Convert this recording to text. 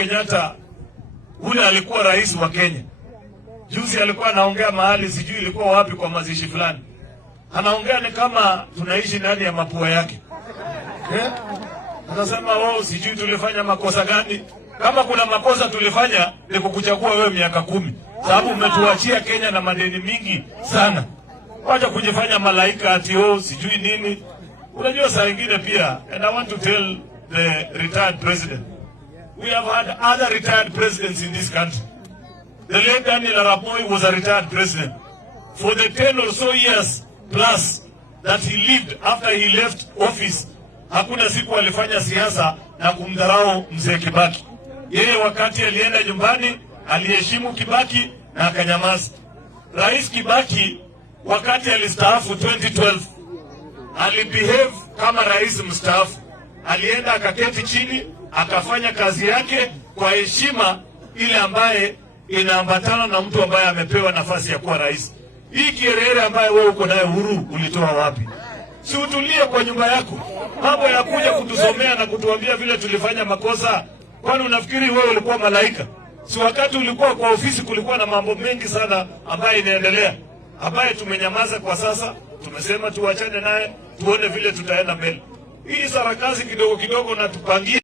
Kenyatta, ule alikuwa rais wa Kenya. Juzi alikuwa anaongea mahali, sijui ilikuwa wapi, kwa mazishi fulani. Anaongea ni kama tunaishi ndani ya mapua yake. Anasema sijui tulifanya makosa gani. Kama kuna makosa tulifanya ni kukuchagua wewe miaka 10. Sababu umetuachia Kenya na madeni mingi sana. Wacha kujifanya malaika ati sijui nini. Unajua saa nyingine pia, and I want to tell the retired president, we have had other retired presidents in this country. The late Daniel Arap Moi was a retired president. For the 10 or so years plus that he lived after he left office, hakuna siku alifanya siasa na kumdharau mzee Kibaki. Yeye wakati alienda nyumbani, aliheshimu Kibaki na akanyamaza. Rais Kibaki wakati alistaafu 2012, alibehave kama rais mstaafu. Alienda akaketi chini, akafanya kazi yake kwa heshima ile ambaye inaambatana na mtu ambaye amepewa nafasi ya kuwa rais. Hii kierere ambaye wewe uko nayo huru ulitoa wapi? Si utulie kwa nyumba yako. Mambo ya kuja kutusomea na kutuambia vile tulifanya makosa. Kwani unafikiri wewe ulikuwa malaika? Si wakati ulikuwa kwa ofisi kulikuwa na mambo mengi sana ambaye inaendelea, ambaye tumenyamaza kwa sasa. Tumesema tuachane naye, tuone vile tutaenda mbele. Hii sarakasi kidogo kidogo na tupangie